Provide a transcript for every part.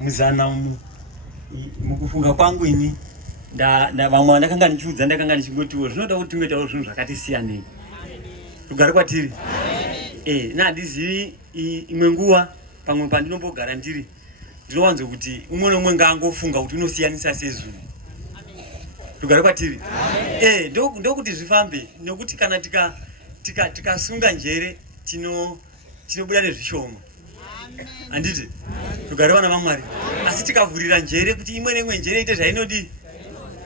muzana mukufunga kwangu ini vamwe ndakanga ndichiudza ndakanga ndichingotiwo zvinoda kuti tingetawo zvinhu zvakati siyanei. Rugare kwatiri. Nandizivi imwe nguva pamwe pandinombogara ndiri ndinowanzo kuti umwe nomwe ngaangofunga kuti unosiyanisa sezulu. Rugare kwatiri. Ndokuti zvifambe nokuti kana tikasunga njere tinobuda nezvishoma. Handiti? Rugare vana vaMwari. Asi tikavhurira njere kuti imwe nemwe njere ite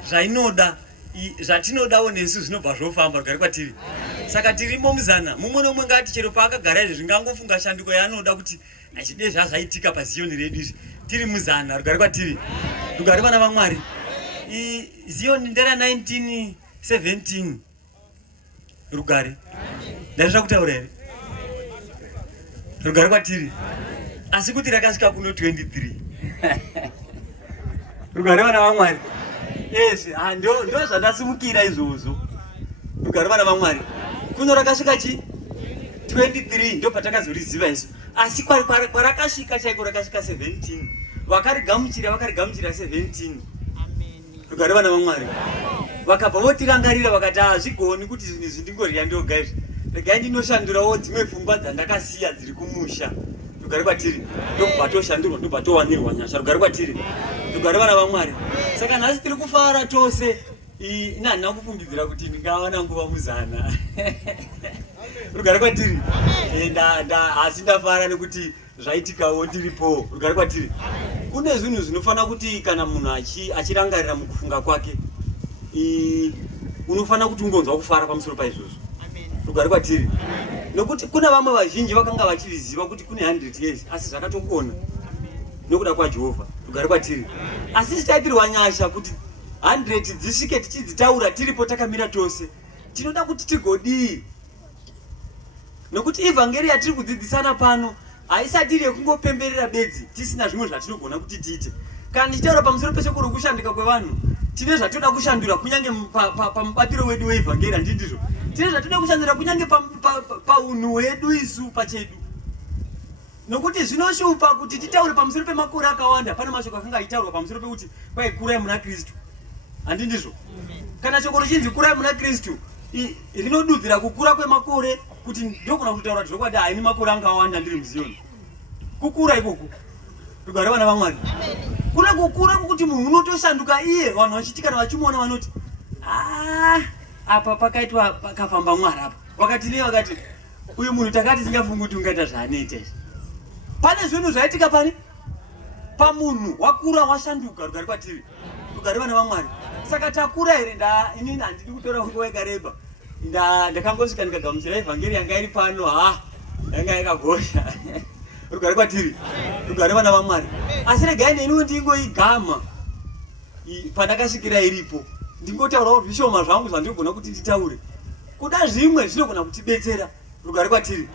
zvainoda zvatinodawo nesu zvinobva zvofamba. Rugare kwatiri. Saka tirimo muzana mumwe nomwe ngati chero paakagara izvi zvingangofunga shanduko yaanoda kuti achide zvazvaitika paziyoni redu izvi tiri muzana. Rugare kwatiri. Rugare vana vaMwari. Ziyoni ndera 1917. Rugare. Ndazvira kutaura here. Rugare kwatiri. Asi kuti rakasvika kuno 23. Rugare vana vaMwari. Yes, ndo zvandasimukira izvozvo. Rugare vana vaMwari. Kuno rakasvika chi 23 ndo patakazoriziva isu. Asi kwarakasvika chaiko rakasvika 17. Vakarigamuchira 17. Rugare vana vaMwari. Vakabva votirangarira vakati hazvigoni kuti zvinhu izvi ndingorya ndoga izvi. Regai ndinoshandurawo dzimwe pfungwa dzandakasiya dziri kumusha. Rugare kwatiri. Ndobva toshandurwa ndobva towanirwa nyasha. Rugare kwatiri. Rugare vana vaMwari. Saka nhasi tiri kufara tose. Handina kufungidzira kuti ndingawana nguva muzana. Rugare kwatiri. Asi ndafara nekuti zvaitikawo ndiripo. Rugare kwatiri. Kune zvinhu zvinofana kuti kana munhu achirangarira mukufunga kwake unofana kuti ungonzwa kufara pamusoro paizvozvo. Rugare kwatiri. Nokuti kuna vamwe vazhinji vakanga vachiziva kuti kune 100 years asi zvakatokona nokuda kwaJehovha. Rugare kwatiri. Asi titaitirwa nyasha kuti 100 dzisvike tichidzitaura tiripo takamira tose. Tinoda kuti tigodii. Nokuti ivhangeri yatiri kudzidzisana pano haisati iri yekungopemberera bedzi tisina zvimwe zvatinogona kuti tiite. Kana tichitaura pamusoro peshoko kushandika kwevanhu tine zvatoda kushandura kunyange pamubatiro wedu weivhangeri. Handindizvo? Tine zvatoda kushandura kunyange paunhu hwedu isu pachedu. Nokuti zvinoshupa kuti titaure pamusoro pemakore akawanda. Pane mashoko akanga aitaurwa pamusoro pekuti kwai kurai muna Kristu. Handindizvo? Kana shoko richinzi kurai muna Kristu rinodudzira kukura kwemakore kuti ndogona kutaura kuti zvokwadi haini makore anga awanda ndiri muziyoni. Kukura ikoko. Rugare vana vaMwari. Kune kukura kuti munhu unotoshanduka iye vanhu vachitikana vachimuona vanoti apa pakaitwa pakafamba Mwari apa. Wakati nei wakati uyu munhu takati singafungi kuti ungaita zvaanoita izvi. Pane zvinhu zvaitika pamunhu wakura washanduka. Rugare kwatiri. Rugare vana vaMwari. Saka takura here inini handidi kutora nguva yakareba. Ndakangosvika ndikagamuchira ivhangeri yanga iri pano yanga yakagosha. Rugare kwatiri. Rugare vana vaMwari. Asi regai neniwo ndingoigama pandakasvikira iripo. Ndingotaurawo zvishoma zvangu zvandinogona kuti nditaure. Kuda zvimwe zvinogona kutibetsera. Rugare kwatiri.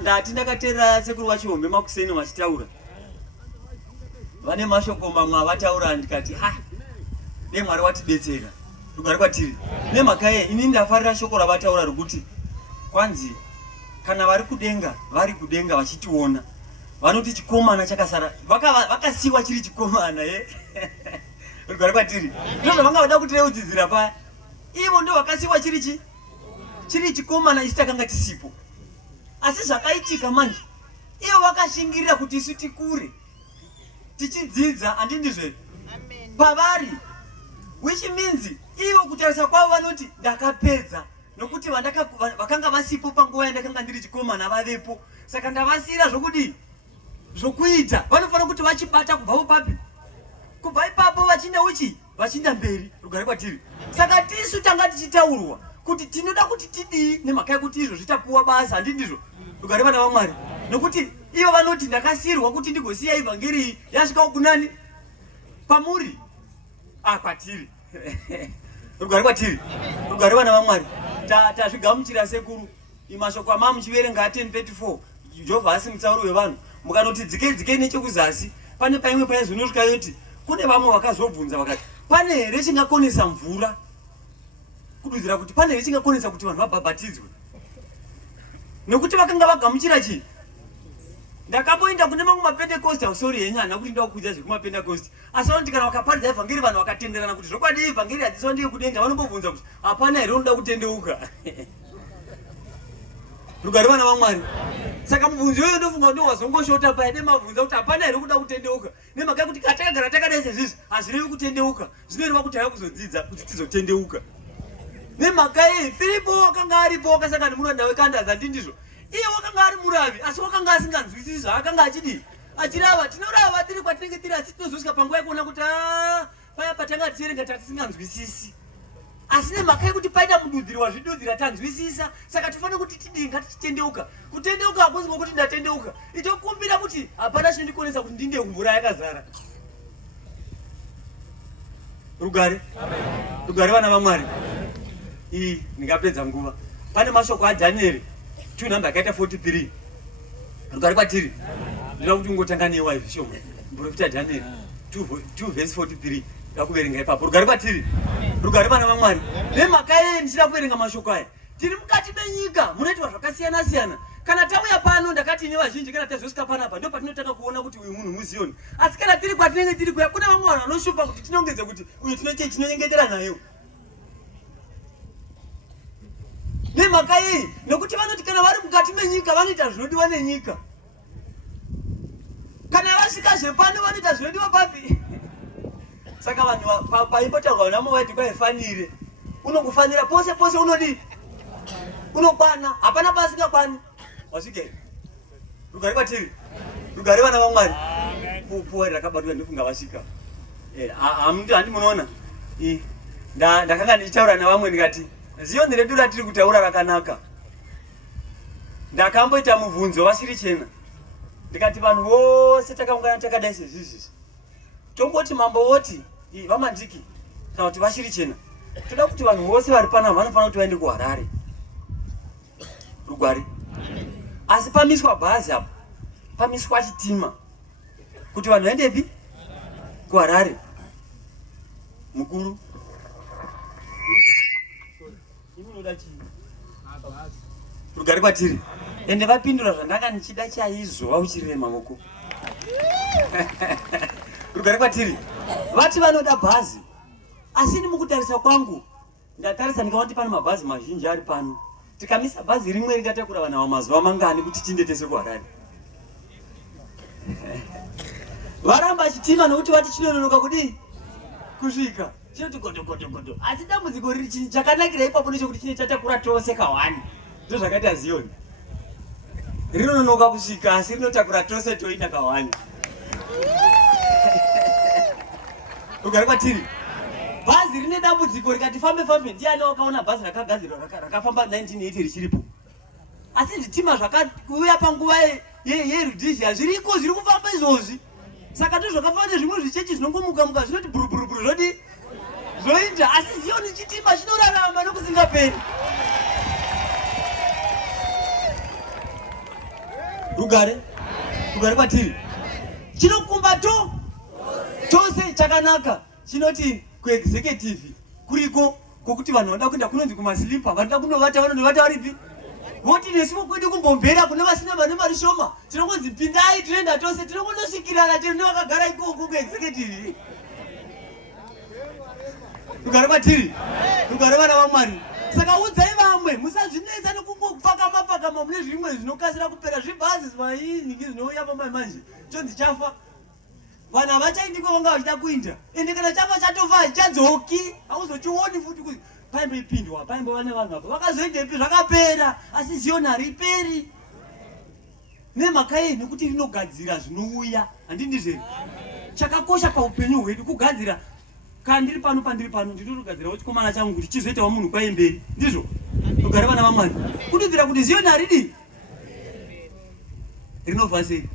Ndati ndakateerera sekuru vaChihombe Makuseni vachitaura. Vane mashoko mamwe avataura ndikati Mwari watibetsera. Rugare kwatiri. Nemhaka ye ini ndafarira shoko ravataura rokuti kwanzi kana vari kudenga vachitiona vanoti chikomana chakasara vakasiwa chiri chikomana Rugare kwatiri. Ndizvo vanga vada kutireudzidzira paya. Ivo ndo vakasiwa chiri chikomana isu takanga tisipo. Asi zvakaitika manje ivo vakashingirira kuti isu tikure tichidzidza. Handindizvo? Pavari, which means ivo kutarisa kwavo vanoti ndakapedza nokuti vakanga vasipo panguva yandakanga ndiri chikomana vavepo. Saka ndavasiyira zvokudi zvokuita. Vanofana kuti vachibata kubvapo papi. Kubva ipapo vachinda vachinda mberi. Rugare kwatiri. Saka tisu tanga tichitaurwa kuti tinoda kuti tidii nemhaka yekuti izvo zvitapuwa basa. Handindizvo? Rugare vana vaMwari. Nokuti ivo vanoti ndakasiyirwa kuti ndigosiya ivhangeri yasvikawo kunani pamuri kwatiri. Rugare kwatiri. Rugare vana vaMwari. Tazvigamuchira sekuru mashoko ama muchiverenga 10:34 Jehovha asi mutsauro wevanhu mukanoti dzikei nechekuzasi pane paimwe paya zvinosvika yoti kune vamwe vakazobvunza vakati pane here chingakonesa mvura kududzira kuti pane here chingakonesa kuti vanhu vabhabhatidzwe nekuti vakanga vagamuchira chii. Ndakamboenda kune mamwe mapentekosti Pentecost ausori yenyana kuti ndakudza zvekuma Pentecost. Asi vanoti kana vakaparidza evhangeri vanhu vakatenderana kuti zvokwadi evhangeri hadzisondiwi kudenga vanombobvunza kuti hapana here unoda kutendeuka. Rugare vana vaMwari. Saka mubvunzo iyoyo ndofunga kuti wazongoshota paide mabvunza kuti hapana here kuda kutendeuka. Nemhaka yekuti katakagara takadai sezvizvi hazvirevi kutendeuka. Zvinoreva kuti tava kuzodzidza kuti tizotendeuka. Nemhaka iyi Filipo wakanga aripo wakasangana nemuranda weKandaza ndizvo. Iye wakanga ari muravi asi wakanga asinganzwisisi zvaakanga achidii. Achirava tinorava tiri kwatinenge tiri asi tinozosvika panguva yekuona kuti paya patanga tichiverenga tatisinganzwisisi. Asi nemhaka yekuti paita mududziri wazvidudzira tanzwisisa, saka tifanira kuti tidii ngatichitendeuka. Kutendeuka hakusi ngokuti ndatendeuka. Itokumbira kuti hapana chinondikonesa kuti ndinde mvura yakazara. Rugare. Rugare vana vaMwari. Iyi ndingapedza nguva. Pane mashoko aDhanieri 2 number yakaita 43. Rugare kwatiri. Ndinoda kuti ungotanga newa izvi shoma. Muprofita Daniel 2 verse 43. Ndakuverenga ipapo. Rugare kwatiri. Rugare vana vaMwari. Nemhaka yeye ndichida kuverenga mashoko aya. Tiri mukati menyika munoitwa zvakasiyana siyana. Kana tauya pano ndakati nevazhinji kana tazosvika panapa ndipo patinotanga kuona kuti uyu munhu muZioni. Asi kana tiri kwatinenge tiri kuya kuna vamwe vanhu vanoshupa kuti tinongedze kuti uyu tinonyengetera nayo. Nemhaka iyi nokuti vanoti kana vari mukati menyika vanoita zvinodiwa nenyika. Kana vasvika zvepano vanoita zvinodiwa papi. Saka vanhu paimbotaurwa namo vaiti kwaifanire. Unongofanira pose pose unodi. Unokwana hapana pasingakwani. Wasvike. Rugare kwatiri. Rugare vana vaMwari. Kupuwa rakabatwa ndofunga vasvika. Handi munoona. Ndakanga ndichitaura navamwe ndikati Zioni redu ratiri kutaura rakanaka. Ndakamboita mubvunzo vasiri chena. Ndikati vanhu vose takaungana takadai sezvizvi. Tongoti mambo voti vamandiki kana kuti vashiri chena. Toda kuti vanhu vose vari pana vanofanira kuti vaende kuHarare. Rugare. Asi pamiswa bhazi apo. Pamiswa chitima. Kuti vanhu vaendepi? kuHarare. Mukuru. Rugare kwatiri. Ende vapindura zvandanga ndichida chaizvo uchirire maoko. Rugare kwatiri. Vati vanoda bhazi. Asi mukutarisa kwangu ndatarisa ndikaona pane mabhazi mazhinji ari pano. Tikamisa bhazi rimwe rikatakura vanhu vamazuva mangani kuti tindetese kuHarare. Varamba chitima nokuti vati chinononoka kudii? Kusvika. Chinoti godo. Asi dambudziko riri chini chakanakira ipapo ndechekuti chine chatakura tose kawani. Ndizvo zvakaita Zioni. Rinononoka kusvika asi rinotakura tose toina kawani. Rugare kwatiri. Bhazi rine dambudziko rikati fambe ndiani wakaona bhazi rakagadzirwa rakafamba 1980 richiripo. Asi zvitima zvakauya panguva yeRudhizi hazviriko zviri kufamba izvozvi. Saka ndozvakafanana nezvimwe zvichechi zvinongomuka zvinoti bhuru zvodi zvoita. Asi Zioni chitima chinorarama nokusingaperi. Rugare kwatiri. Chinokumba chose chakanaka. Chinoti kuexecutive kuriko kokuti vanhu vanoda kuenda kunonzi kumasilipa vanoda kunovata vanovata varipi. Voti nesimo kwedu kumbombera kuna vasina vane mari shoma. Tinongonzi pindai tinoenda tose tinongondosvikirana tiri nevakagara ikoko kuexecutive. Rugare kwatiri. Rugare vana vaMwari. Saka udzai vamwe musazvinetsa nekungopfakama mune zvimwe zvinokasira kupera zvibhazi zvainhingi zvinouya pamanje. Chonzi chafa. Vanhu havachaindi kwavanga vachida kuinda. Ende kana chafa chatofa hachadzoki. Hauzochioni futi kuti paimboipindwa paimbova nevanhu apo vakazoendepi zvakapera. Asi Zioni hariperi. Nemhaka iyi nekuti rinogadzira zvinouya. Handindizve. Chakakosha paupenyu hwedu kugadzira. Kana ndiri pano ndinotogadzirawo chikomana changu kuti chizoitawo munhu kwaimberi. Ndizvo. Rugare vana vaMwari. Kududzira kuti Zioni haridi. Rinobva sei?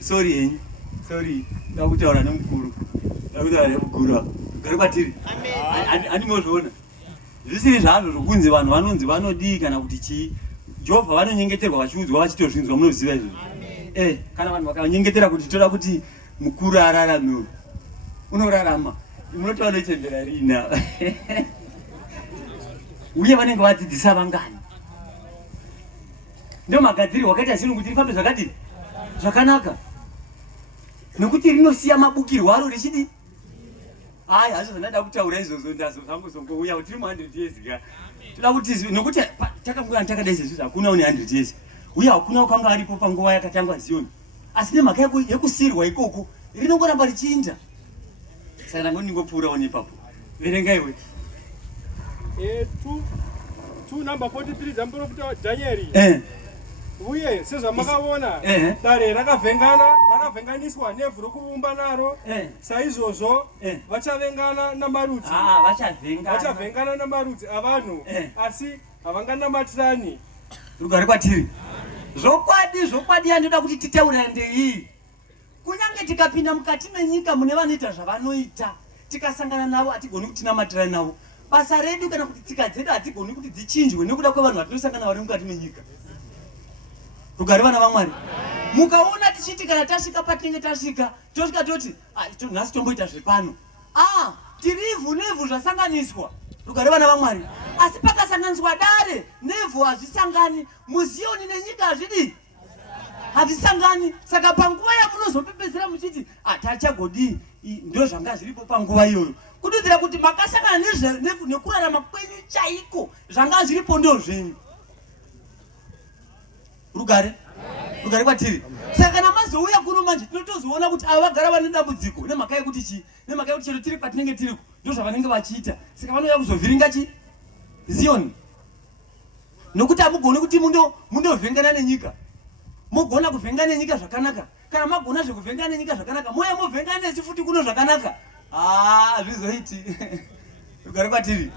Sorry henyu. Sorry, ndakutaura nemukuru. Rugare kwatiri. Handimozviona. Zvisiri zvazvo zvokunzi vanhu vanonzi vanodii kana kuti chii. Jehovha vanonyengeterwa vachiudzwa vachitozvinzwa munoziva izvozvo. Kana vanhu vakanyengetera kuti toda kuti mukuru araramewo. Unorarama. Munoti vanochembera rina. Uye vanenge vadzidzisa vangani. Ndio magadzirirwo akaita zvinhu kuti rifambe zvakati zvakanaka. Nokuti rinosiya mabukirwo aro richidi. Aya hazvo ndada kutaura izvozvo ndazozongouya kuti tiri mu100 years ga. Toda kuti nokuti takangura takadai sezvo hakuna une 100 years. Uye hakuna wakanga aripo panguva yakatangwa Zioni. Asi nemhaka yekusirwa ikoko rinongoramba richinda. Saka ndangondingopfuurawo nepapo. Verenga iwe. 2 number 43 dzamuprofita Danieri. Uye sezvamakaona dare rakavhenganiswa nevhu rokuvumba naro. Saizvozvo vachavengana namarudzi. Vachavhengana namarudzi avanhu asi havanganamatirani. Rugare kwatiri. Zvokwadi yandoda kuti titaura ndei. Kunyange tikapinda mukati menyika mune vanoita zvavanoita, tikasangana navo hatigoni kuti tinamatirani navo. Basa redu kana kuti tsika dzedu hatigoni kuti dzichinjwe nekuda kwevanhu vatinosangana vari mukati menyika. Rugare vana vaMwari. Mukaona tichiti kana tasvika patinenge tasvika, tosvika toti nhasi tomboita zvepano. Tirivhu nevhu zvasanganiswa. Rugare vana vaMwari. Asi pakasanganiswa dare nevhu hazvisangani, muZioni nenyika hazvidi. Hazvisangani. Saka panguva yamunozopepesera muchiti tachagodi ndo zvanga zviripo panguva iyoyo. Kududzira kuti makasangana nekurarama kwenyu chaiko zvanga zviripo ndo zvenyu. Rugare kwatiri. Saka kana mazouya kuno manje tinotozoona kuti ava vagara vane dambudziko nemhaka yekuti chii? Nemhaka yekuti chero tiri patinenge tiriko ndo zvavanenge vachiita. Saka vanouya kuzovhiringa chii? Zioni. Nokuti hamugoni kuti mundovhengana nenyika. Mogona kuvhengana nenyika zvakanaka. Kana magona zvekuvhengana nenyika zvakanaka, moya movhengana nesu futi kuno zvakanaka. Hazvizoiti. Rugare kwatiri.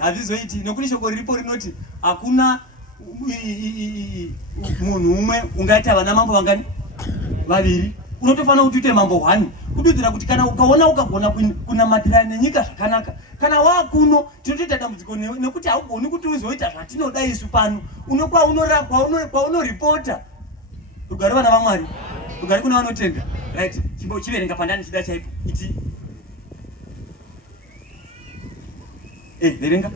Hazvizoiti. Nokuti shoko riripo rinoti hakuna munhu umwe ungaita vana mambo vangani? Vaviri. Unotofanira kuti uite mambo 1. Kududzira kuti kana ukaona ukagona kunamatirana nenyika zvakanaka, kana wakuno tinotoita dambudziko nekuti haugoni kuti uzoita zvatinoda isu pano. Kwaunoripota. Rugare vana vaMwari. Rugare kuna vanotenda. Right. Chiverenga pandani chida chaipo. Iti. Verenga.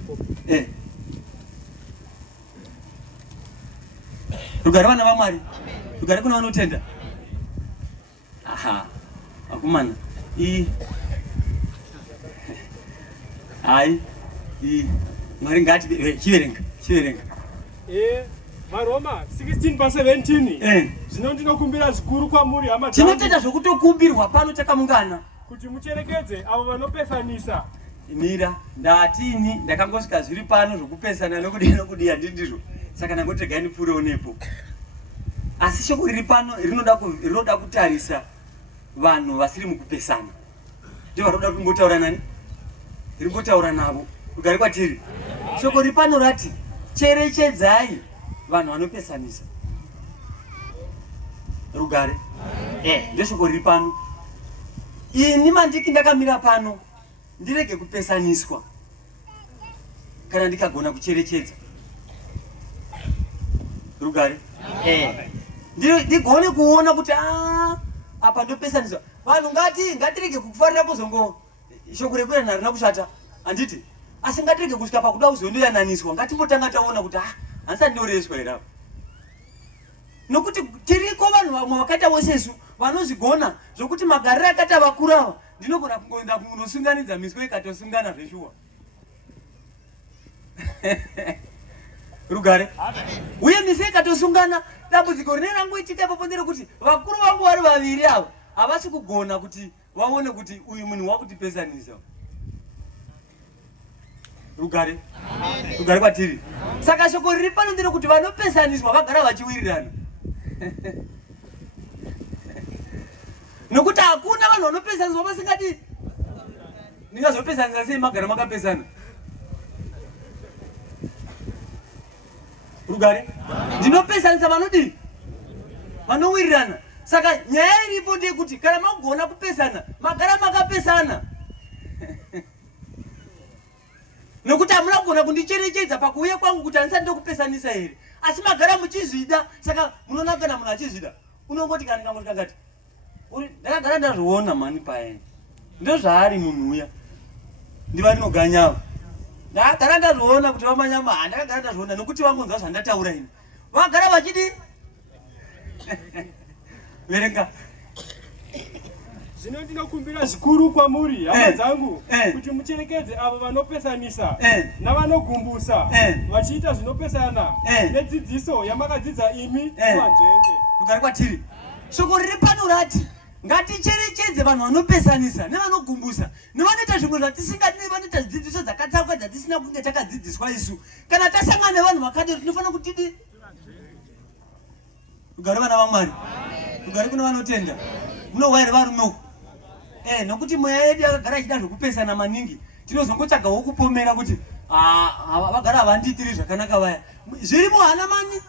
Rugare vana vaMwari. Rugare kuna vanotenda. Akumana. Mwari ngati chiverenga. Maroma 16:17. Zvino ndinokumbira zvikuru kwamuri hama dzangu. Tinotenda zvokutokumbirwa pano takamungana. Kuti mucherekedze avo vanopesanisa. Mira, ndatini ndakangosvika zviri pano zvokupesana nokudi handindizvo. Saka ndangotegai ndipfuurewo nepo. Asi shoko riri pano rinoda kutarisa vanhu vasiri mukupesana. Ndiko varoda kumbotaura nani? Rimbotaura navo. Rugare kwatiri. Shoko riri pano rati cherechedzai vanhu vanopesanisa. Rugare. Ndeshoko riri pano. Ini mandiki ndakamira pano ndirege kupesaniswa kana ndikagona kucherechedza. Rugare. Ndigone kuona kuti apa ndopesaniswa. Vanhu ngatirege kufarira kuzongo shoko rekwena harina kushata. Anditi asi ngatirege kusvika pakuda kuzondoyananiswa. Ngatimbotanga taona kuti handisa ndinoreswa here apa. Nokuti tiriko vanhu vamwe vakaitawo sesu vanozvigona zvokuti magariro akaita vakuru ava ndinogona kungoenda kunosunganidza miswe ikatosungana zveshuwa. Rugare. Uye miswe ikatosungana dambudziko rine rangoitika ipapo nderekuti vakuru vangu vari vaviri ava havasi kugona kuti vaone kuti uyu munhu wakutipesanisa. Rugare. Rugare kwatiri. Saka shoko riri pano nderekuti vanopesaniswa vagara vachiwirirana. Nokuti hakuna vanhu vanopesaniswa vasingadi. Ndingazopesanisa sei magara makapesana? Rugare. Ndinopesanisa vanodi? Vanowirirana. Saka nyaya iripo ndeyekuti kana magona kupesana, magara makapesana. Nokuti hamuna kugona kundicherechedza pakuuya kwangu kuti handisati ndokupesanisa here. Asi magara muchizvida, saka munoona kana munhu achizvida. Unongoti kana ndikangoti kangati. Ndakagara ndazviona mani paye. Ndozvaari munhu uya. Ndiva rinoganyava. Ndakagara ndazviona kuti vamanyama, ndakagara ndazviona nokuti vangonzwa zvandataura ini. Vagara vachidi. Verenga. Zvino ndinokumbira zvikuru kwamuri hama dzangu kuti mucherekedze avo vanopesanisa navanogumbusa vachiita zvinopesana nedzidziso yamakadzidza imi kuvanzvenge. Rugare kwatiri. Shoko riri pano rati ngaticherechedze vanhu vanopesanisa nevanogumbusa nevanoita zvimwe zvatisingadi nevanoita dzidziso dzakatsauka dzatisina kunge takadzidziswa isu. Kana tasangana nevanhu vakadaro tinofanira kutidi. Rugare vana vaMwari. Rugare kuna vanotenda. Munowaire varume. Nokuti mweya yedu yakagara ichida zvokupesana maningi. Tinozongotsvagawo kupomera kuti vagara havanditiri zvakanaka vaya. Zviri muhana mani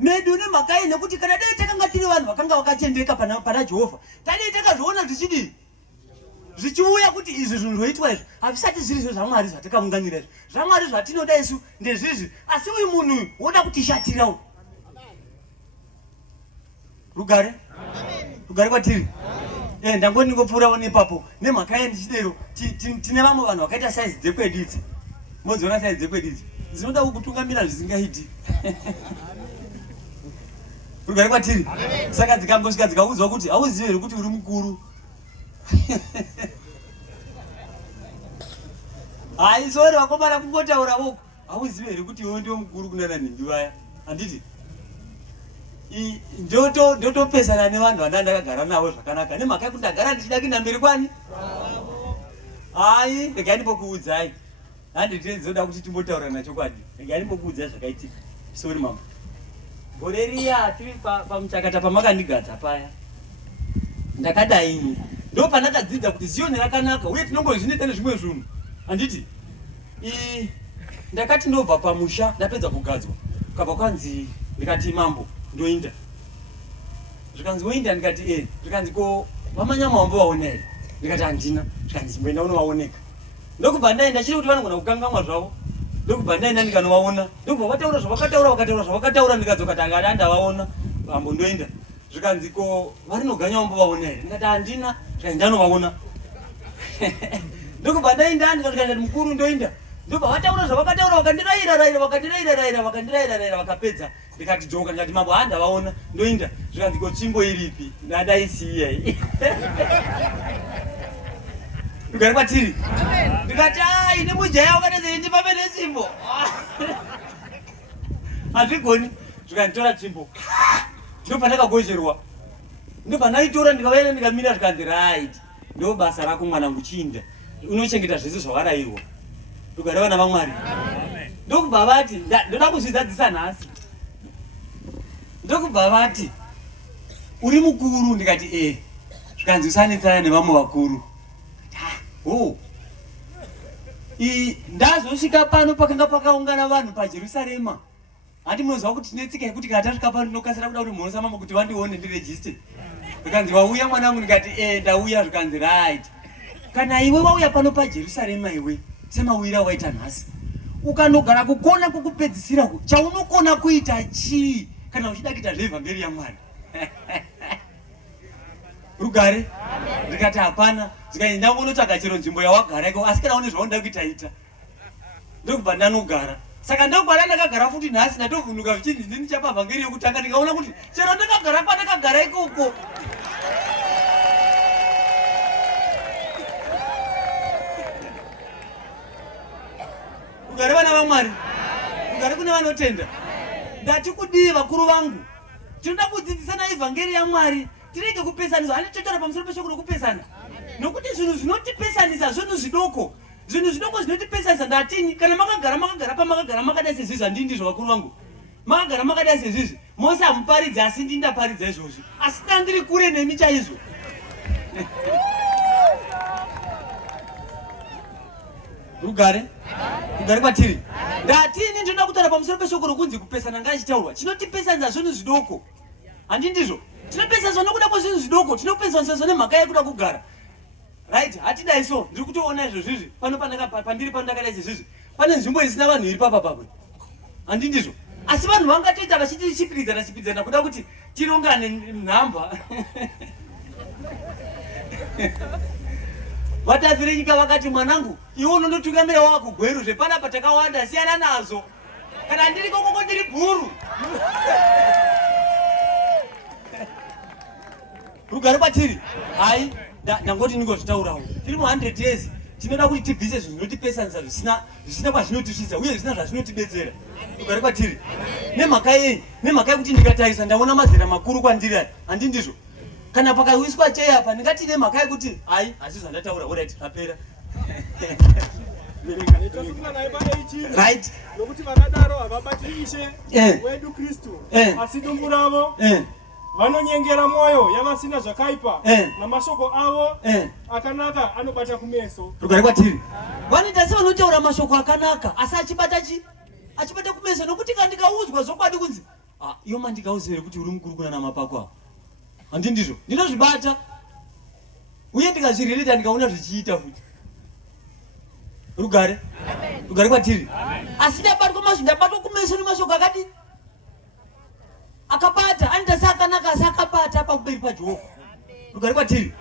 medu nemhaka nekuti kana dai takanga tiri vanhu vakanga vakachendeka pana Jehovha, tadai takazviona zvichidii zvichiuya kuti izvi zvinhu zvoitwa izvi hazvisati zviri zvo zvaMwari zvatakaunganira izvi. ZvaMwari zvatinoda isu ndezvizvi, asi uyu munhu woda kutishatirawo. Rugare kwatiri. Ndangoni ndingopfuurawo nepapo nemhaka ndichidero tine vamwe vanhu vakaita saizi dzekwedu idzi. Modziona saizi dzekwedu idzi dzinoda kutungamira zvisingaiti. Rugare kwatiri. Saka dzikangosvika dzikaudzwa kuti hauzivi here kuti uri mukuru. Haisori vakomana kungotaura voko. Hauzivi here kuti iwe ndio mukuru kunana nhingi vaya. Handiti? Ndotopesana nevanhu vanda ndakagara navo zvakanaka. Nemhaka yekuti ndagara ndichida kuenda mberi kwani? Hai, regai ndimbokuudzai. Handiti dzoda kuti timbotaura nachokwadi. Regai ndimbokuudzai zvakaitika. Sorry mama. Gore riya tiri pamuchakata pamakandigadza paya. Ndakadai ndo pandakadzidza kuti Zioni rakanaka uye tinongozvineta nezvimwe zvinhu. Handiti? Ndakati ndobva pamusha ndapedza kugadzwa. Kabva kwanzi ndikati mambo ndoinda. Zvikanzi woinda ndikati zvikanzi ko vamanyama wambo vaona here? Ndikati handina. Zvikanzi mboenda unovaoneka. Ndokubva ndaenda chiri kuti vanogona kukangamwa zvavo. Ndokubva ndaenda ndikanovaona. Ndokubva vataura zvavakataura ndikadzoka tanga ndandavaona. Mambo ndoinda. Zvikanzi ko varinoganya wambo vaona here? Ndikati handina. Zvikanzi ndanovaona. Ndokubva ndaenda ndikati mukuru ndoinda. Ndokubva vataura zvavakataura vakandirayira vakapedza. Ndikati dzoka ndikati mambo handavaona ndoinda. Zvikanzi ko tsvimbo iripi? Ndadaisiya. Rugare kwatiri. Ndikati ine mujaya wakatadzira ndipambe netsvimbo. Hazvigoni. Zvikanditora tsvimbo. Ndopandakagozherwa. Ndopandaitora ndikavaenda ndikamira zvikanzi right. Ndo basa rako mwanangu chinda. Unochengeta zvese zvawarayirwa. Rugare vana vaMwari. Ndokubva vati ndoda kuzvidzadzisa nhasi. Ndokubva vati uri mukuru? Ndikati zvikanzi usanetsana nevamwe vakuru. Ndazosvika pano pakanga pakaungana vanhu paJerusarema. Handi munoziva kuti tinetsika yekuti kana tasvika pano tinokasira kuda kuti mhonesa mama kuti vandione ndirejiste. Zvikanzi wauya mwanangu? Ndikati ndauya. Zvikanzi right. Kana iwe wauya pano paJerusarema iwe semawira waita nhasi, ukanogara kukona kwokupedzisira chaunokona kuita chii kana uchida kuita zveevhangeri yaMwari? Rugare. Ndikati hapana. Zvikanzi ndangonotsvaga chero nzvimbo yawagara iko, asi kana une zvaunoda kuita. Ndokubva ndanogara. Saka ndokubva ndakagara futi nhasi ndatovhunduka zvichinzi ndini chapa vhangeri yokutanga. Ndikaona kuti chero ndakagara pandakagara ikoko. Rugare vana vaMwari. Rugare kuna vanotenda. Ndati kudii vakuru vangu? Tinoda kudzidzisana evhangeri yaMwari. Tirege kupesanisa. Handitotaura pamusoro peshoko rokupesana. Nokuti zvinhu zvinotipesanisa zvinhu zvidoko. Zvinhu zvidoko zvinotipesanisa ndatini? Kana makagara pamakagara makadai sezvizvi, handii ndizvo vakuru vangu? Makagara makadai sezvizvi, mose hamuparidzi asi ndini ndaparidza izvozvi. Asi ndandiri kure nemi chaizvo. Rugare kwatiri. Ndatini ndinoda kutaura pamusoro peshoko rokunzi kupesana ngachitaurwa. Chinotipesanisa zvinhu zvidoko. Handii ndizvo? Tinopesaniswa nokuda kwezvinhu zvidoko. Tinopesaniswa nemhaka yekuda kugara. Right? Hatidai so. Ndiri kutoona izvozvizvi. Pandiri pano ndakadai sezvizvi. Pane nzvimbo isina vanhu iri papapapwe. Handii ndizvo? Asi vanhu vangatoita vachitichipiridzana kuda kuti tirongane nhamba. Vatafire nyika vakati mwanangu, iwe unondotungamira wako gweru zvepanapa takawanda siyana nazo. Kana ndiri kokoko ndiri bhuru. Rugare kwatiri. Hai, ndangoti ndingozvitaurawo tiri mu 100 years tinoda kuti tibvise zvinhu zvinotipesanisa zvisina kwazvinotisvisa uye zvisina zvazvinotibetsera. Ugare kwatiri nemhaka yekuti ndikatarisa ndaona mazera makuru kwandiri aya handi ndizvo kana pakawiswa chei apa ndingati nemhaka yekuti hai hasi zvandataura alright apera. Right. Nokuti vakadaro havabatirishe wedu Kristu asi dumbu ravo vanonyengera mwoyo yavasina zvakaipa namashoko avo akanaka anobata kumeso. Rugare kwatiri vanoita sevanotaura mashoko akanaka asi achibata kumeso nokuti kana ndikaudzwa zvokwadi kunzi iyo mandikauzire kuti uri mukuru kuna namapako apo handi ndizvo ndinozvibata uye ndikazviririta ndikaona zvichiita futi. Rugare kwatiri asi ndabatwa kumeso nemashoko akadi akabata anita sakanaka asi akabata pakuberi paJehovha. Rugare kwatiri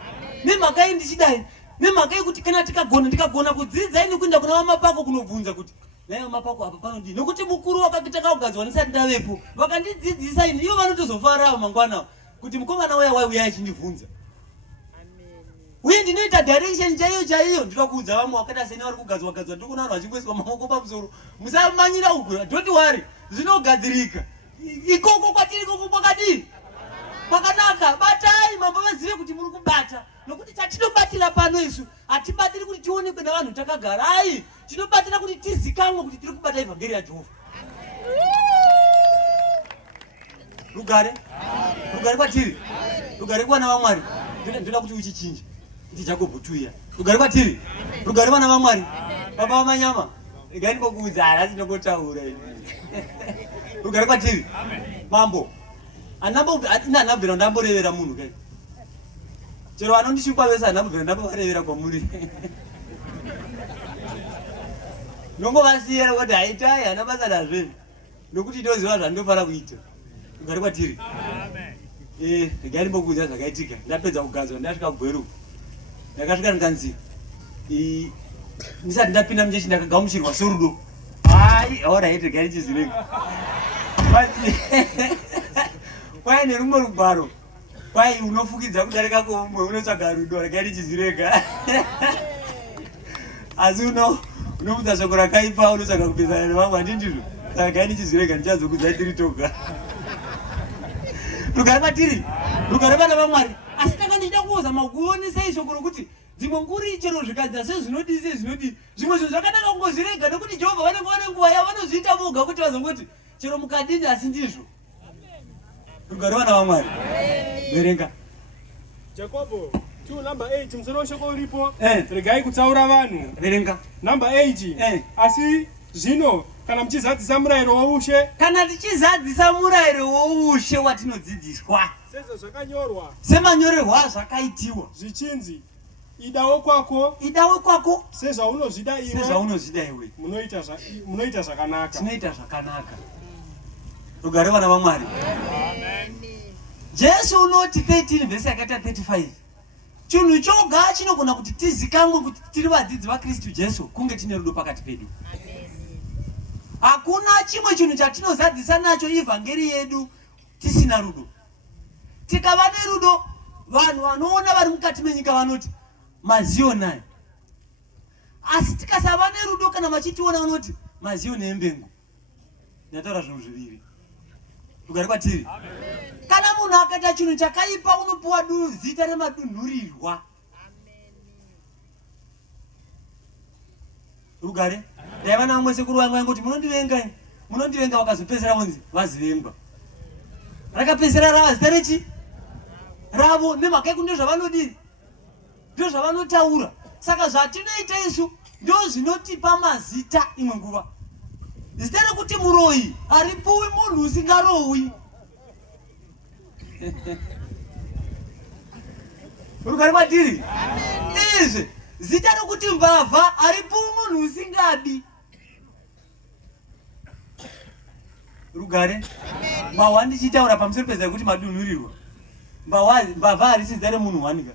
nemhaka iyi ndichidai nemhaka yekuti kana tikagona kudzidza ini kuenda kuna mamapako kunobvunza kuti naye mamapako apa panodii nokuti mukuru wakakita kaugadzwa ndisati ndavepo vakandidzidzisa ini ivo vanotozofarawo mangwana kuti mukomana uya waiuya achindibvunza uye ndinoita direction chaiyo ndinokuudza vamwe wakada sene vari kugadzwa ndiri kuona vanhu vachingoiswa maoko pamusoro musamanyira uku don't worry zvinogadzirika ikoko kwatiri koko kwakadii kwakanaka batai mambo vazive kuti muri kubata nokuti chatinobatira pano isu hatibatiri kuti tionekwe navanhu takagara ai tinobatira kuti tizikamwe kuti tiri kubata evhangeri yaJehovha. Rugare kwatiri rugare kwana vaMwari ndoda kuti uchichinja kuti Jacob tuya. Rugare kwatiri rugare vana vaMwari baba vamanyama regai ndikokuudza harasi ndinongotaura rugare kwatiri mambo anambobvira ndamborevera munhu kai chero anondishupa vese anambobvira ndambovarevera kwamuri nongovasiyera kuti haitai hana basa nazve nokuti ndoziva zvandinofara kuita. Rugare kwatiri regai ndimbokuudza zvakaitika ndapedza kugadzwa ndasvika kugweru ndakasvika ndikanzi ndisati ndapinda muchechi ndakagamuchirwa sorudo hai alright regai ndichizvirega kwai nerumwe rugwaro kwai unofukidza kudarika koumwe unotsvaga rudo regai ndichizvirega asi unomudza shoko rakaipa unotsvaga kupesana nevamwe handi ndizvo saka regai ndichizvirega ndichazokudzai tiri toga. Rugare kwatiri rugare vana vaMwari asi tanga ndichida kuozama kuonesai shoko rokuti dzimwe nguri chero zvikadza sezvinodii zvimwe zvinhu zvakanaka kungozvirega nokuti Jehovha vanenge vane nguva yavanozviita voga kuti vazongoti chero mukadini asi ndizvo. Rugare vana vaMwari verenga Jacobo 2 number 8 musoro weshoko uripo regai kutsaura vanhu verenga number 8 asi zvino kana muchizadzisa murayiro woushe kana tichizadzisa murayiro woushe watinodzidziswa sezvazvakanyorwa semanyorerwa zvakaitiwa zvichinzi idawo kwako sezvaunozvida iwe munoita zvakanaka tinoita zvakanaka. Rugare vana vaMwari Jesu unoti 13 vhesi yakaita 35 chinhu choga chinogona kuti tizikamwe kuti tiri vadzidzi vaKristu Jesu kunge tine rudo pakati pedu. Hakuna chimwe chinhu chatinozadzisa nacho ivhangeri yedu tisina rudo. Tikava nerudo vanhu vanoona vari mukati menyika vanoti mazionai asi tikasava nerudo kana vachitiona vanoti mazioni embengu. Ndataura zvinhu zviviri. Rugare kwatiri kana munhu akaita chinhu chakaipa unopiwa zita remadunhurirwa. Rugare ndaiva navamwe sekuru vangu vangoti munondivenga vakazopedzera vonzi vazivengwa rakapedzera rava zita rechi ravo nemhaka yekuti ndozvavanodii ndozvavanotaura saka zvatinoita isu ndo zvinotipa mazita imwe nguva. Zita rekuti muroyi haripuwi munhu usingarohwi. Rugare kwatiri izvi zita rekuti mbavha haripuwi munhu usingadi. Rugare mbavha ndichitaura pamusoro pezita rekuti madunhurirwa mbavha harisi zita remunhu wanika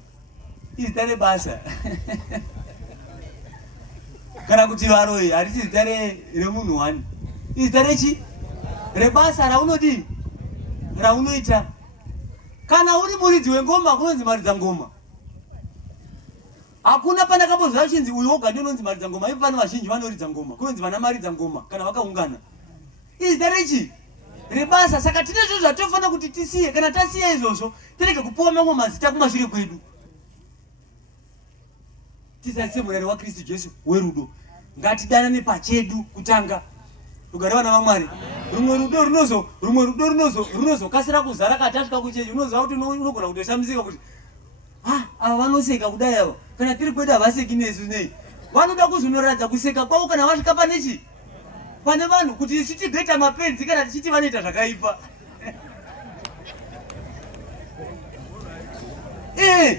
izita rebasa kana kuti varoyi harisi zita remunhu wani izita rechi rebasa raunodii raunoita. Kana uri muridzi wengoma kunonzi maridza ngoma Hakuna pana kambozva chinzi uyu woga ndiye unonzi maridza ngoma. Ipo pana vazhinji vanoridza ngoma. Kunonzi vana maridza ngoma kana vakaungana. Is there rechi? Rebasa saka tine zvinhu zvatofana kuti tisiye. Kana tasiya izvozvo tirege kupuwa mamwe mazita kumashure kwedu. Tisaise murayiro waKristu Jesu werudo. Ngatidanane pachedu kutanga. Rugare vana vaMwari. Rumwe rudo runozokasira kuzara katasvika kuchechi. Unoziva kuti unogona kutoshamizika kuti ava vanoseka kudai ava. Kana tiri kwedu havaseki nesu nei. Vanoda kuzonoratidza kuseka kwavo kana vasvika panechi. Pane vanhu kuti isu tigoita mapenzi kana tichiti vanoita zvakaipa.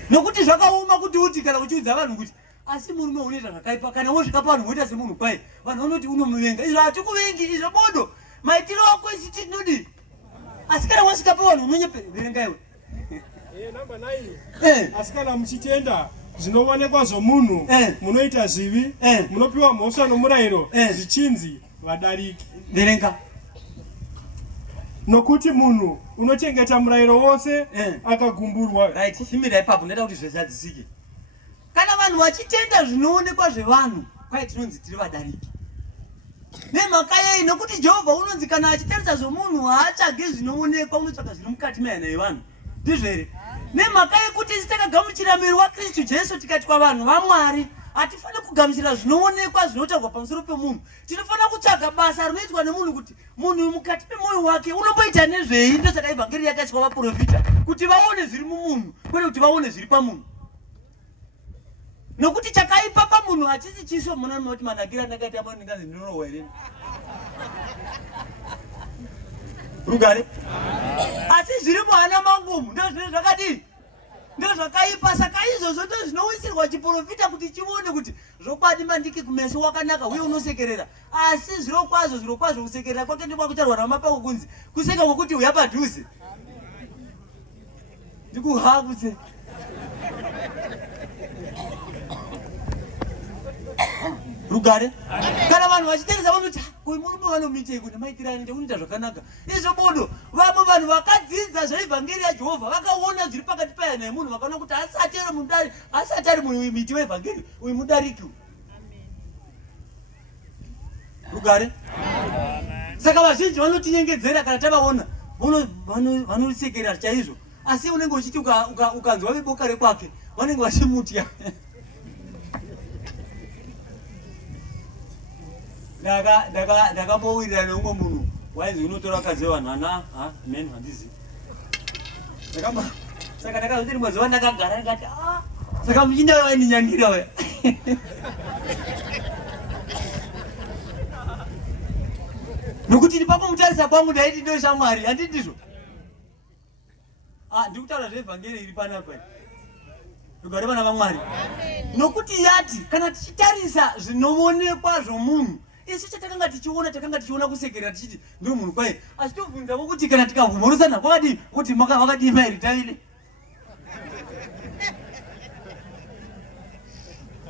Nokuti zvakaoma kuti uti kana uchiudza vanhu kuti asi murume unoita zvakaipa kana wosvika panhu woita semunhu kwai. Vanhu vanoti unomuvenga. Izvo hatikuvengi, izvo bodo. Maitiro ako isi tinodi. Asi kana wasvika pavanhu unonyeverenga iwe. Namba 9. Asi kana muchitenda zvinoonekwa zvomunhu munoita zvivi munopiwa mhosva nomurayiro zvichinzi vadariki. Verenga. Nokuti munhu unochengeta murayiro wose akagumburwa. Right, shimira ipapo ndoda kuti zvezadzisike. Kana vanhu vachitenda zvinoonekwa zvevanhu, kwai tinonzi tiri vadariki. Nemhaka yei nokuti Jehovha unonzi kana achitarisa zvomunhu haatsvage zvinoonekwa, unotsvaga zviri mukati mehana yevanhu. Ndizvo here? Nemhaka yekuti isi takagamuchira muviri waKristu Jesu tikati kwavanhu vaMwari, hatifaniri kugamuchira zvinoonekwa zvinotaurwa pamusoro pemunhu. Tinofanira kutsvaga basa rinoitwa nemunhu kuti munhu uyu mukati memwoyo wake unomboita nezvei. Ndosaka evhangeri yakaiswa vaprofita kuti vaone zviri mumunhu kwete kuti vaone zviri pamunhu. Nokuti chakaipa pamunhu hachisi chiso muna munoti manakira ndakaita mwana ndingazi ndinorohwa here. Rugare. Asi zviri muhana mangumu ndo zvine zvakadii? Ndo zvakaipa. Saka izvozvo ndo zvinowisirwa chiprofita kuti chione kuti zvokwadi mandiki kumeso wakanaka uye unosekerera. Asi zvirokwazvo kusekerera kwake ndiko kutarwa namapako kunzi kuseka kwokuti uya padhuze. Ndikuhakuse. Rugare. Kana vanhu vachiteresa vanoti uyu murume vanomuitei kuti maitirani ndeunoita zvakanaka. Izvo bodo vamwe vanhu vakadzidza zveevhangeri yaJehovha vakaona zviri pakati pehana yemunhu vakaona kuti asati ari munhu miti weevhangeri uyu mudariki. Rugare. Saka vazhinji vanotinyengedzera kana tavaona vanorisekerera chaizvo. Asi unenge uchiti ukanzwa veboka rekwake vanenge vachimutya. Ndakambowirira neumwe munhu wainzi unotora vakadzi vevanhu meni handizivi. Saka ndakazoti rimwe zuva ndakagara ndikati saka muchinda vaindinyangira we. Nokuti ndipako mutarisa kwangu ndaiti ndoshamwari handiti ndizvo. Ndikutaura zveevhangeri iri panapa. Rugare vana vaMwari. Nokuti yati kana tichitarisa zvinoonekwa zvomunhu isu chatakanga tichiona kusekerera tichiti ndio munhu kwai. Asi tobvunzavo kuti kana tikavhomorosana kwakadii kuti vakadii mairi tavile.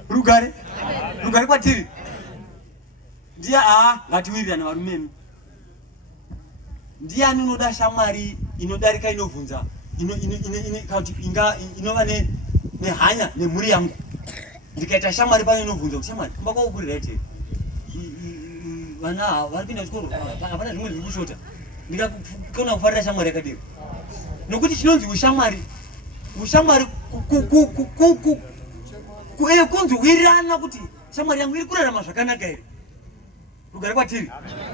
Rugare kwatiri. Ndiye ngatiwirirane varumemi. Ndiani unoda shamwari inodarika inovhunza inova nehanya nemhuri yangu. Ndikaita shamwari pano inovhunza kuti shamwari kumba kwakukurira ite vana vari kuenda kuchikoro hapana zvimwe zviri kushota. Ndikakona kufarira shamwari yakadii. Nokuti chinonzi ushamwari kunzwirirana kuti shamwari yangu iri kurarama zvakanaka here. Rugare kwatiri.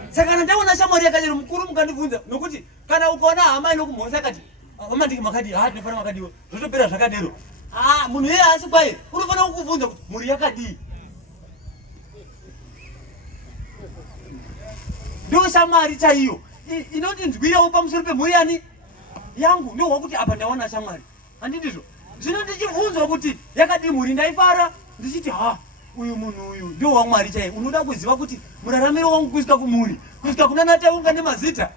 Saka kana ndaona shamwari yakadero mukuru mukandibvunza nokuti kana ukaona hama inokumhoresa akati hama ndiki makadii tinofanira makadiwa zvotopera zvakadero. Munhu iye asi kwaye unofanira kukubvunza kuti mhuri yakadii. Ndo shamwari chaiyo inondinzwirawo pamusoro pemhuri yangu. Ndo wakuti apa ndaona shamwari handindizvo. Zvino ndichibvunzwa kuti yakadii mhuri ndaifara ndichiti uyu munhu uyu ndio waMwari chaiye. Unoda kuziva kuti muraramiro wangu kusvika kumhuri kusvika kuna nataunga nemazita.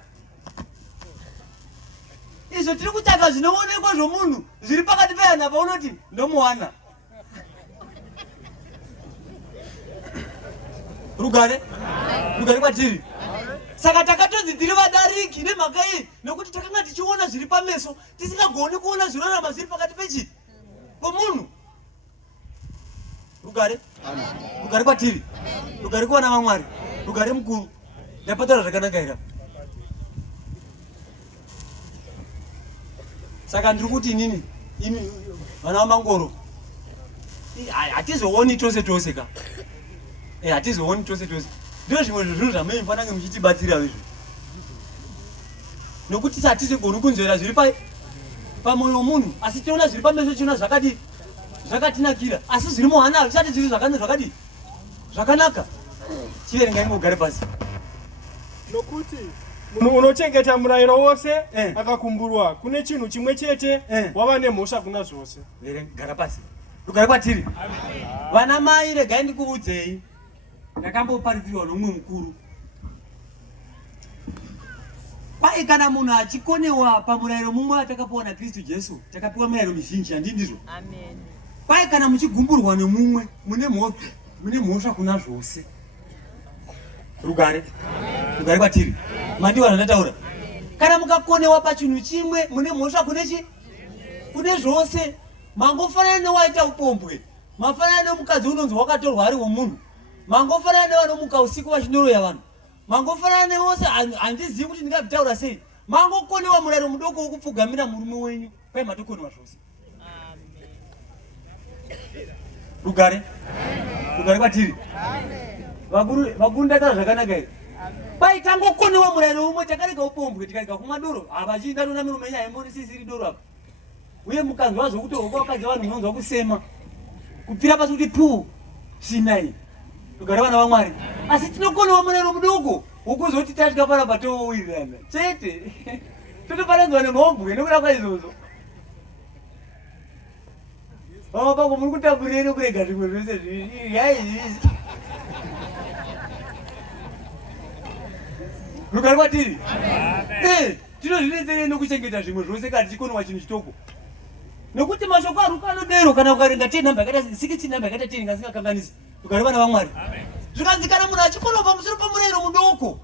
Izvo tiri kutsvaga zvinoonekwa zvomunhu zviri pakati pehana paunoti ndomuwana. Rugare kwatiri. Saka takatonzi tiri vadariki nemhaka iyi nokuti takanga tichiona zviri pameso tisingagoni kuona zvinorarama zviri pakati pemunhu. Rugare rugare kwatiri, rugare kuwana vaMwari, rugare mukuru. Ndapatara zvakanaka here. Saka ndiri kuti inini vana vaMangoro hatizooni tose tose ka. Hatizooni tose tose. Ndizvo zvimwe zvinhu zvamunofanira muchitibatsira izvi. Nokuti hatizogoni kunzvera zviri pamwoyo womunhu, asi tiona zviri pameso tiona zvakatinakira, asi zviri muhana hazvisati zviri zvakanaka. Chiverengai mugare pasi. Nokuti munhu unochengeta murayiro wose akakumburwa kune chinhu chimwe chete wava nemhosva kuna zvose. Gara pasi. Rugare kwatiri. Vana mai regai ndikuudzei. Ndakamboparidzirwa nomumwe mukuru. Pai kana munhu achikonewa pamurayiro mumwe atakapiwa naKristu Jesu, takapiwa mirayiro mizhinji, handindizvo? Amen. Pai kana muchigumburwa nemumwe mune mhosva kuna zvose. Rugare. Rugare kwatiri. Mandiwa zvandataura. Kana mukakonewa pachinhu chimwe mune mhosva kune zvose. Mangofanana newaita upombwe, mafanana nemukadzi unonzi wakatorwa ari womunhu, mangofanana nevanomuka usiku vachinoroya vanhu, mangofanana nevose handizivi kuti ndingazvitaura sei. Mangokonewa murayiro mudoko wokupfugamira murume wenyu, pai matokonewa zvose. Rugare. Rugare kwatiri. Vakuru ndataura zvakanaka here. Pai tangokonewa murayiro umwe, takarega upombwe, tikarega kumwa doro, vachinda nona murume nyaya yembonisisiri doro apa. Uye mukanzwa zvokutorwa kwakadzi vanhu munonzwa kusema kupfira pasi kuti puu svinai. Rugare vana vaMwari. Asi tinokonewa murayiro mudoko wokuzoti tasvika panapa towirirana chete. Totoparadzwa nemhombwe nokuda kwaizvozvo. Vamwe pangu muri kutamburira nokurega zvimwe zvose izvi. Rugare kwatiri. Tinozvidetserei nokuchengeta zvimwe zvose kana tichikonewa chinhu chitoko. Nokuti mashoko aruka anodero kana ukarenga 10 namba yakaita 16 namba yakaita 10 ngasingakanganisi. Rugare vana vaMwari. Zvikanzikana munhu achikonewa pamusoro pamurayiro mudoko,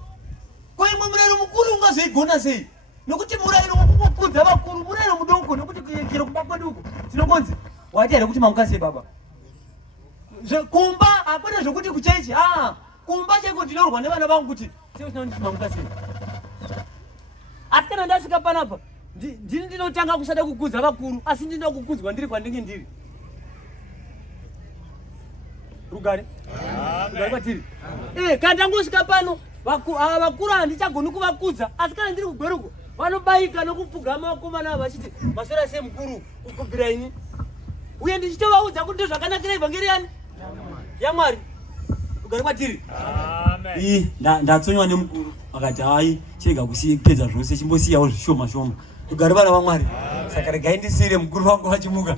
ko imwe murayiro mukuru ungazoigona sei? Nokuti murayiro wokukudza vakuru murayiro mudoko, nokuti kuyekera kumba kwedu uko tinokonzi waita here kuti mamuka sei baba. Kumba hakuna zvokuti kuchechi. Kumba cheko ndinorwa nevana vangu kuti seusinakuti mamuka sei. Asi kana ndasvika panapa ndini ndinotanga kusada kukudza vakuru, asi ndinoda kukudzwa ndiri kwandinge ndiri. Rugare. Rugare kwatiri. Kana ndangosvika pano vakuru handichagoni kuvakudza, asi kana ndiri kugweruko vanobayika nokupfugama vakomana ava vachiti masora sei mukuru ukubvira ini. Uye ndichitovaudza kuti ndozvakanakira evhangeri yaMwari. Rugare kwatiri. Ndatsonywa nemukuru akati hai chega kupedza zvose chimbosiyawo zvishoma shoma. Rugare vana vaMwari. Saka regai ndisire mukuru wangu vachimuka.